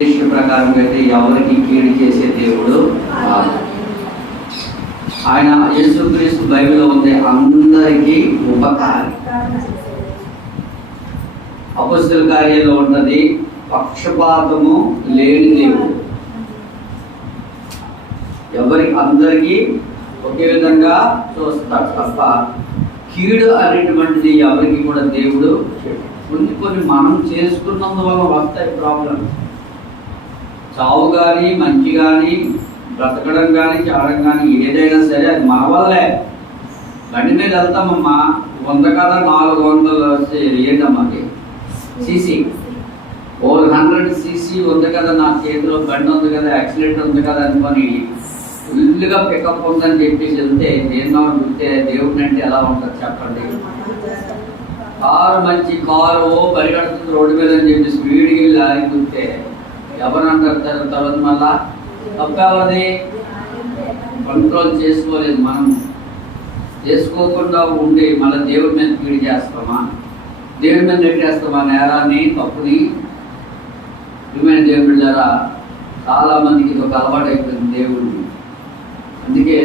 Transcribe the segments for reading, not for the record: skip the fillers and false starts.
ప్రకారంగా అయితే ఎవరికి కీడు చేసే దేవుడు కాదు. ఆయన యేసుక్రీస్తు బైబిల్లో ఉంది అందరికీ ఉపకారి. అపొస్తలుల కార్యాల్లో ఉన్నది పక్షపాతము లేని దేవుడు. ఎవరికి అందరికీ ఒకే విధంగా చూస్తాడు తప్ప కీడు అనేటువంటిది ఎవరికి కూడా దేవుడు కొన్ని మనం చేసుకున్నందువల్ల వస్తాయి ప్రాబ్లం. చావు కానీ మంచి కానీ బ్రతకడం కానీ చావడం కానీ ఏదైనా సరే అది మన వల్లే. బండి మీద వెళ్తామమ్మా 100 కదా 400 ఏంటమ్మా సీసీ 400 సీసీ ఉంది కదా, నా చేతిలో బండి ఉంది కదా, యాక్సిడెంట్ ఉంది కదా అనుకొని ఫుల్గా పికప్ ఉందని చెప్పేసి వెళ్తే దేన్నో చూస్తే దేవుడిని అంటే ఎలా ఉంటుంది చెప్పండి. కారు మంచి కారు పరిగెడుతుంది రోడ్డు మీద అని చెప్పి స్పీడ్కి వెళ్ళి లారీ చూస్తే ఎవరంటారు తర్వాత మళ్ళా తప్పేవది కంట్రోల్ చేసుకోలేదు. మనం చేసుకోకుండా ఉండి మళ్ళీ దేవుడి మీద పీడి చేస్తామా, దేవుడి మీద నెట్టేస్తామా నేరాన్ని తప్పుని. ప్రియమైన దేవుడి ద్వారా చాలా మందికి ఇది ఒక అలవాటు అయిపోయింది దేవుడిని. అందుకే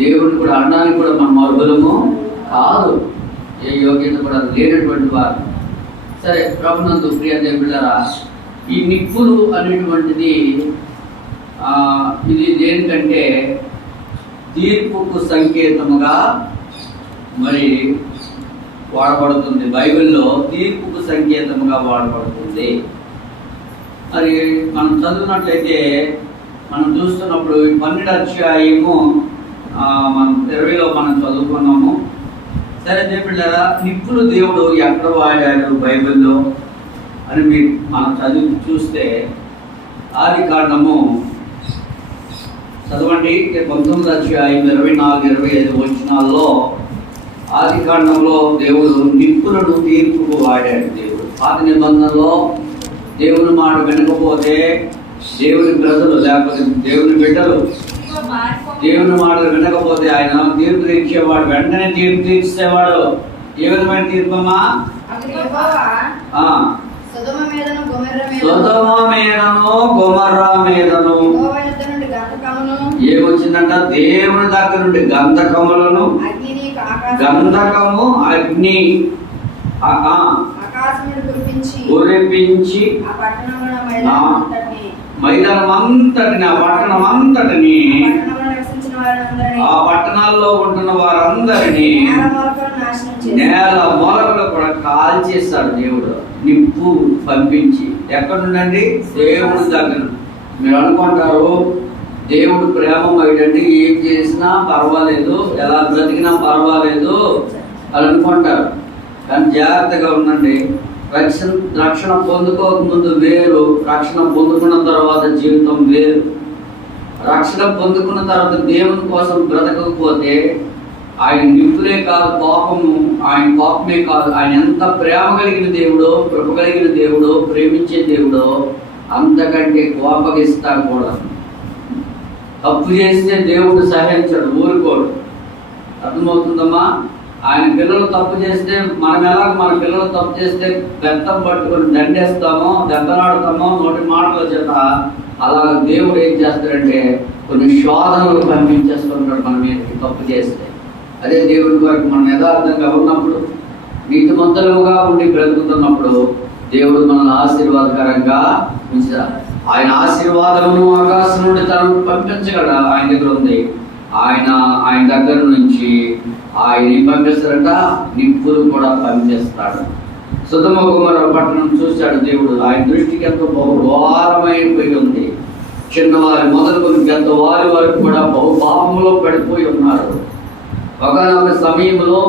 దేవుడిని కూడా అనడానికి కూడా మనం అర్హులము కాదు, ఏ యోగ్యత కూడా లేనటువంటి వారు. సరే ప్రభునందు ప్రియ దేవుడి ద్వారా ఈ నిప్పులు అనేటువంటిది ఇది దేనికంటే తీర్పుకు సంకేతముగా మరి వాడబడుతుంది. బైబిల్లో తీర్పుకు సంకేతముగా వాడబడుతుంది. మరి మనం చదివినట్లయితే మనం చూస్తున్నప్పుడు 12వ అధ్యాయము మనం 20లో మనం చదువుకున్నాము. సరే దేవుళ్ళారా, నిప్పులు దేవుడు ఎక్కడ వాడాడు బైబిల్లో అని మీరు మనం చదివి చూస్తే ఆదికాండము చదవండి 19వ అధ్యాయం 24-25 వచనాల్లో ఆదికాండంలో దేవుడు నిప్పులను తీర్పుకు వాడాడు. దేవుడు పాత నిబంధనలో దేవుని మాట వినకపోతే దేవుని ప్రజలు లేకపోతే దేవుని బిడ్డలు దేవుని మాటలు వినకపోతే ఆయన తీర్పు తీర్చేవాడు, వెంటనే తీర్పు తీర్చేవాడు. ఏ విధమైన తీర్పమ్మా? సొదొమ మీదను గొమొర్రా మీదను ఏమొచ్చిందంట? దేవుని దగ్గర నుండి గంధకములను, గంధకము అగ్ని కురిపించి మైదానం అంతటిని, ఆ పట్టణం అంతటిని, ఆ పట్టణాల్లో ఉంటున్న వారందరినీ నేల మొలకలు కూడా కాల్చేస్తాడు దేవుడు నిప్పు పంపించి. ఎక్కడ నుండండి? దేవుడి దగ్గర. మీరు అనుకుంటారు దేవుడు ప్రేమమయుడండి, ఏం చేసినా పర్వాలేదు, ఎలా బ్రతికినా పర్వాలేదు అని అనుకుంటారు. కానీ జాగ్రత్తగా ఉండండి. రక్షణ పొందుకోకముందు వేరు, రక్షణ పొందుకున్న తర్వాత జీవితం వేరు. రక్షణ పొందుకున్న తర్వాత దేవుని కోసం బ్రతకకపోతే ఆయన నిప్పులే కాదు, కోపము, ఆయన కోపమే కాదు, ఆయన ఎంత ప్రేమ కలిగిన దేవుడో, కృప కలిగిన దేవుడో, ప్రేమించే దేవుడో అంతకంటే కోపగిస్తాడు కూడా. తప్పు చేస్తే దేవుడు సహించడు, ఊరుకోడు. అర్థమవుతుందమ్మా? ఆయన పిల్లలు తప్పు చేస్తే మనం ఎలాగ మన పిల్లలు తప్పు చేస్తే బెత్తం పట్టుకొని దండేస్తామో, దెబ్బలాడతామో నోటి మాటల చేత, అలాగ దేవుడు ఏం చేస్తాడంటే కొన్ని శోధనలు పంపించేస్తుంటాడు మన మీదకి తప్పు చేస్తే. అదే దేవుడి వరకు మనం యథార్థంగా ఉన్నప్పుడు, నీతిమంతులుగా ఉండి బ్రతుకుతున్నప్పుడు దేవుడు మనల్ని ఆశీర్వాదకరంగా ఉంచాలి. ఆయన ఆశీర్వాదమును ఆకాశం నుండి తనను పంపించగల ఆయన దగ్గర ఉంది. ఆయన దగ్గర నుంచి ఆయన ఏం పంపిస్తాడంట? నిప్పులు కూడా పంపిస్తాడు. సొదొమ గొమొర్రా పట్టణం చూశాడు దేవుడు. ఆయన దృష్టికి ఎంతో బహుభారమైపోయి ఉంది. చిన్నవారి మొదలుకొని పెద్దవారి వరకు కూడా బహుపాపంలో పడిపోయి ఉన్నారు. ఒకనొక సమయంలో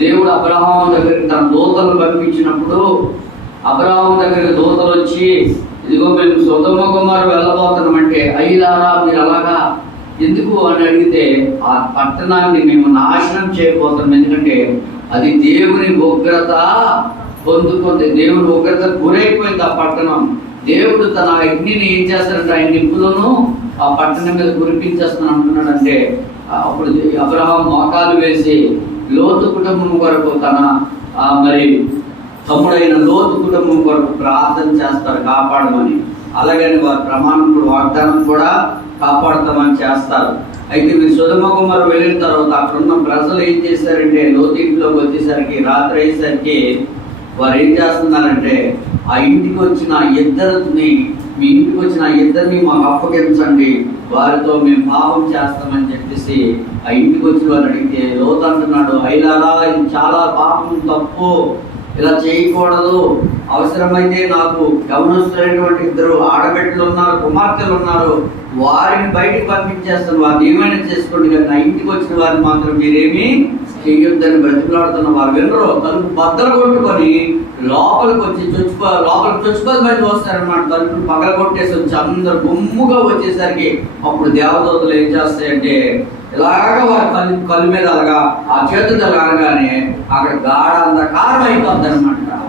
దేవుడు అబ్రహాము దగ్గరికి తన దూతలు పంపించినప్పుడు అబ్రహాము దగ్గరికి దూతలు వచ్చి, ఇదిగో మేము సొదొమ గొమొర్రా వెళ్ళబోతున్నామంటే, అయ్యారా మీరు అలాగా ఎందుకు అని అడిగితే, ఆ పట్టణాన్ని మేము నాశనం చేయబోతున్నాం, ఎందుకంటే అది దేవుని ఉగ్రత పొందుకుంది, దేవుని ఉగ్రత గురైపోయింది ఆ పట్టణం. దేవుడు తన అగ్నిని ఏం చేస్తాడంటే ఆయన నిప్పులను ఆ పట్టణం మీద కురిపించేస్తాను అంటున్నాడంటే, అప్పుడు అబ్రహాం మోకాలు వేసి లోతు కుటుంబం కొరకు తన మరి తమ్ముడైన లోతు కుటుంబం కొరకు ప్రార్థన చేస్తారు కాపాడమని. అలాగని వారి ప్రమాణం కూడా వాగ్దానం కూడా కాపాడుతామని చేస్తారు. అయితే మీరు సొదొమ గొమొర్ర వెళ్ళిన తర్వాత అక్కడ ఉన్న ప్రజలు ఏం చేశారంటే, లోతు ఇంట్లోకి వచ్చేసరికి రాత్రి అయ్యేసరికి వారు ఏం చేస్తున్నారంటే, ఆ ఇంటికి వచ్చిన ఇద్దరిని, మీ ఇంటికి వచ్చిన ఇద్దరిని మాకు అప్పగించండి, వారితో మేము పాపం చేస్తామని చెప్పేసి ఆ ఇంటికి వచ్చి వారు అడిగితే, లోతు అంటున్నాడు, అయిలారా ఇది చాలా పాపం, తప్పు, ఇలా చేయకూడదు. అవసరమైతే నాకు గమనిస్తున్నటువంటి ఇద్దరు ఆడబిడ్డలు ఉన్నారు, కుమార్తెలు ఉన్నారు, వారిని బయటికి పంపించేస్తాను, వారిని ఏమైనా చేసుకోండి, కానీ నా ఇంటికి వచ్చిన వారిని మాత్రం మీరేమీ చెయ్యొద్దని బ్రతిమలాడుతున్న వారు వినరు. తలుపు బద్దలు కొట్టుకొని లోపలికి వచ్చి లోపలికి చొచ్చుకొని బయటకు వస్తారనమాట. తలుపులు పగల కొట్టేసి వచ్చి అందరు గుమ్ముగా వచ్చేసరికి అప్పుడు దేవదూతలు ఏం చేస్తాయంటే, ఇలాగా వారి కళ్ళు మీద అలాగా ఆ చేతులు అనగానే అక్కడ గాఢ అంధకారం అయిపోద్ది అనమాట.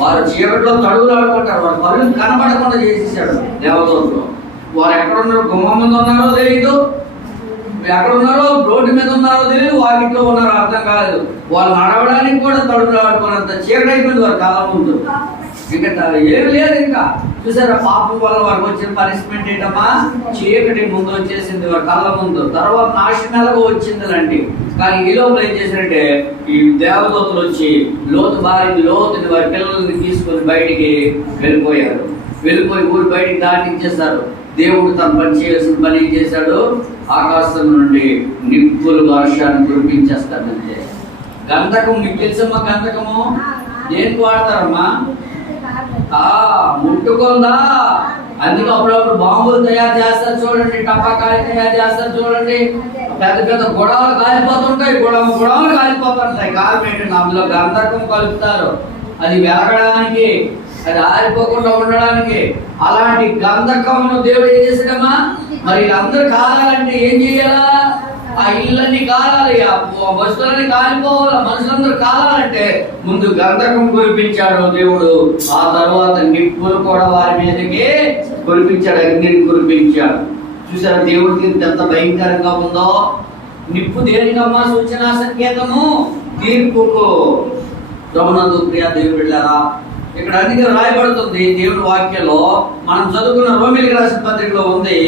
వారు చీకట్లో తడుగులు ఆడుకుంటారు, వారి కళ్ళు కనబడకుండా చేసేసాడు దేవదూతలు. వారు ఎక్కడున్నారో, గుమ్మం ముందు ఉన్నారో తెలియదు, ఎక్కడ ఉన్నారో, రోడ్డు మీద ఉన్నారో తెలియదు, వాకిట్లో ఉన్నారో అర్థం కాలేదు. వాళ్ళు నడవడానికి కూడా తడుగులు ఆడుకున్నంత చీకటి అయిపోయింది వారి కాలం ముందు. ఇంకా ఏమి లేదు. ఇంకా చూసారా, పాపం వల్ల వారికి వచ్చిన పనిష్మెంట్ ఏంటమ్మా, చీకటి ముందు వచ్చేసింది వారి కళ్ళ ముందు. తర్వాత నాశనలుగా వచ్చిందిలండి. కానీ ఈ లోపల ఏం చేశారంటే, ఈ దేవదూతలు వచ్చి లోతుని వారి పిల్లల్ని తీసుకొని బయటికి వెళ్ళిపోయారు. వెళ్ళిపోయి ఊరి బయటికి దాటించేశారు. దేవుడు తన పని చేయాల్సిన పని ఏం చేశాడు, ఆకాశం నుండి నిప్పులు వర్షాన్ని కురిపించేస్తాడంటే. గంధకం మీకు తెలుసమ్మా, గంధకము దేనికి వాడతారమ్మా, ముట్టుకుందా. అందుకే అప్పుడప్పుడు బాంబులు తయారు చేస్తారు చూడండి, టపాకాయలు తయారు చేస్తారు చూడండి, పెద్ద పెద్ద గొడవలు కాలిపోతుంటాయి, గొడవలు కాలిపోతుంటాయి. కారణం ఏంటంటే అందులో గంధకం కలుపుతారు, అది వెలగడానికి, అది ఆరిపోకుండా ఉండడానికి. అలాంటి గంధకమును దేవుడు ఏం చేశాడమ్మా, మరి అందరూ కాలాలంటే ఏం చేయాలా, ఆ ఇళ్ళని కాలాలి, ఆ వస్తువులని కాలిపోవాలి, మనుషులందరూ కాలాలంటే ముందు గంధకం కురిపించాడు దేవుడు. ఆ తర్వాత నిప్పులు కూడా వారి మీదకి కురిపించాడు, అగ్నిని కురిపించాడు. చూసారా దేవుడి తీర్పు ఎంత భయంకరంగా ఉందో. నిప్పు దేనికమ్మా సూచన సంకేతము, తీర్పుకు. ప్రభునందు ప్రియ దేవుడు వెళ్ళారా, ఇక్కడ అందుకే రాయబడుతుంది దేవుడి వాక్యంలో, మనం చదువుకున్న రోమీయులకు రాసిన పత్రికలో ఉంది,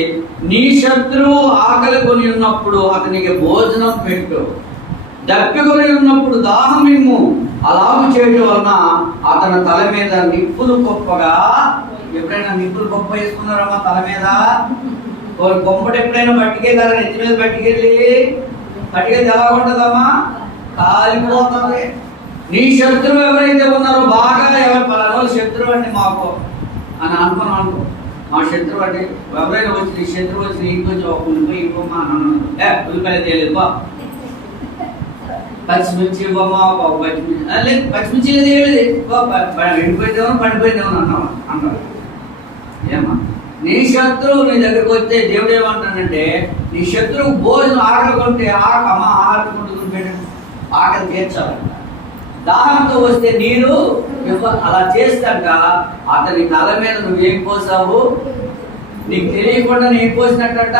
నీ శత్రువు ఆకలి కొని ఉన్నప్పుడు అతనికి భోజనం పెట్టు, దప్పికొని ఉన్నప్పుడు దాహం ఇమ్ము. అలాగూ చేయడం వలన అతని తల మీద నిప్పులు గొప్పగా. ఎప్పుడైనా నిప్పులు గొప్ప వేసుకున్నారమ్మా తల మీద? గొప్పటి ఎప్పుడైనా పట్టుకెళ్ళారా, నెత్తి మీద పట్టుకెళ్తే ఎలా ఉంటుందమ్మా, కాలిపోతుంది. నీ శత్రువు ఎవరైతే ఉన్నారో, బాగా ఎవరు పలానా శత్రువు అండి మాకు అని అనుకున్నాను, మా శత్రువు అంటే ఎవరైనా వచ్చి, నీ శత్రువు వచ్చి నీకు వచ్చి ఒక ఉల్లిపాయ ఇవ్వమ్మా అని అన్నాను. ఉల్లిపాయలు తెలియదు, బా పచ్చిమిర్చి ఇవ్వమ్మా, లేదు పచ్చిమిర్చి లేదు, ఎండిపోయిందేమో పండిపోయిందేమో అన్నాడు. ఏమా నీ శత్రువు నీ దగ్గరకు వస్తే దేవుడు ఏమంటాడంటే, నీ శత్రువు భోజనం ఆకలి కొంటే అమ్మ ఆకలి కొంటుంది, ఆకలి తీర్చాలంట. దాహంతో వస్తే నీరు అలా చేస్తాక అతని తల మీద నువ్వేం పోసావు, నీకు తెలియకుండా నేను పోసినట్ట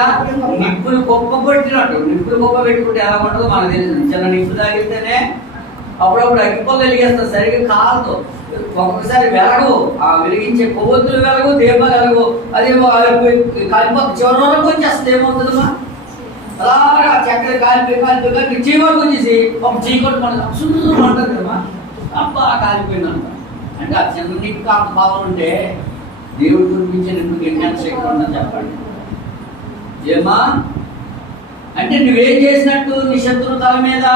నిప్పులు గొప్ప పెట్టినట్టు. నిప్పులు గొప్ప పెట్టుకుంటే ఎలా ఉంటుందో మనకు తెలియదు. చిన్న నిప్పు తాగితేనే అప్పుడప్పుడు అగ్గిపొలు వెలిగేస్తా, సరిగ్గా కాదు, ఒక్కొక్కసారి వెలగవు, ఆ వెలిగించే కొవ్వొత్తులు వెలగవు, దీపాలు వెలగవు, అదేమో కాలిపోతే చివరి వరకు వచ్చేస్తుంది. ఏమవుతుందమ్మా, అలాగా చక్కెర కాలిపోయి చీమకు వచ్చేసి ఒక చీకొట్టు మనకు సున్ను అంటుంది కదా, అబ్బా కాలిపోయిందంట. అంటే ఆ చిన్న నీకు అంత భావం ఉంటే దేవుడు గురించే నిన్ను ఎన్ని శక్తి ఉందని చెప్పండి. ఏమా అంటే నువ్వేం చేసినట్టు, నీ శత్రు తల మీద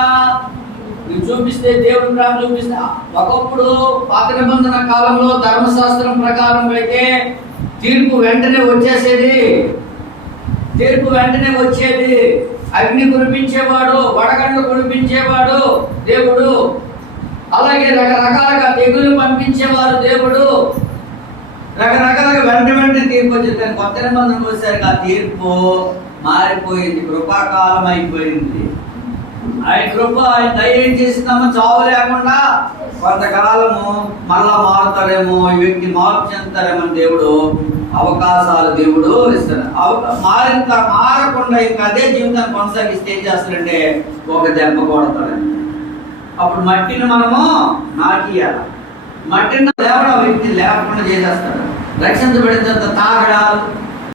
నువ్వు చూపిస్తే, దేవుడి ప్రేమ చూపిస్తే. ఒకప్పుడు పాత నిబంధన కాలంలో ధర్మశాస్త్రం ప్రకారం అయితే తీర్పు వెంటనే వచ్చేసేది, అగ్ని కురిపించేవాడు, వడగండ్లు కురిపించేవాడు దేవుడు. అలాగే రకరకాలుగా తెగులు పంపించేవారు దేవుడు. రకరకాలుగా వెంటనే తీర్పు వచ్చింది. కానీ కొత్త నిబంధనకు వచ్చేసరికి ఆ తీర్పు మారిపోయింది, కృపాకాలం అయిపోయింది. ఆయన కృప, ఆయన దయ ఏం చేసిందమ్మా, చావు లేకుండా కొంతకాలము మళ్ళా మారుతారేమో, ఈ వ్యక్తి మార్పు చెందుతారేమో దేవుడు అవకాశాలు దేవుడు ఇస్తాడు. మారకుండా ఇంకా అదే జీవితాన్ని కొనసాగిస్తే ఏం చేస్తాడంటే ఒక దెబ్బ కొడతాడండి. అప్పుడు మట్టిని మనము నాకియాలి, మట్టిని దేవుడు ఆ వ్యక్తి లేకుండా చేసేస్తాడు. రక్షించబడిన తర్వాత తాగడాలు,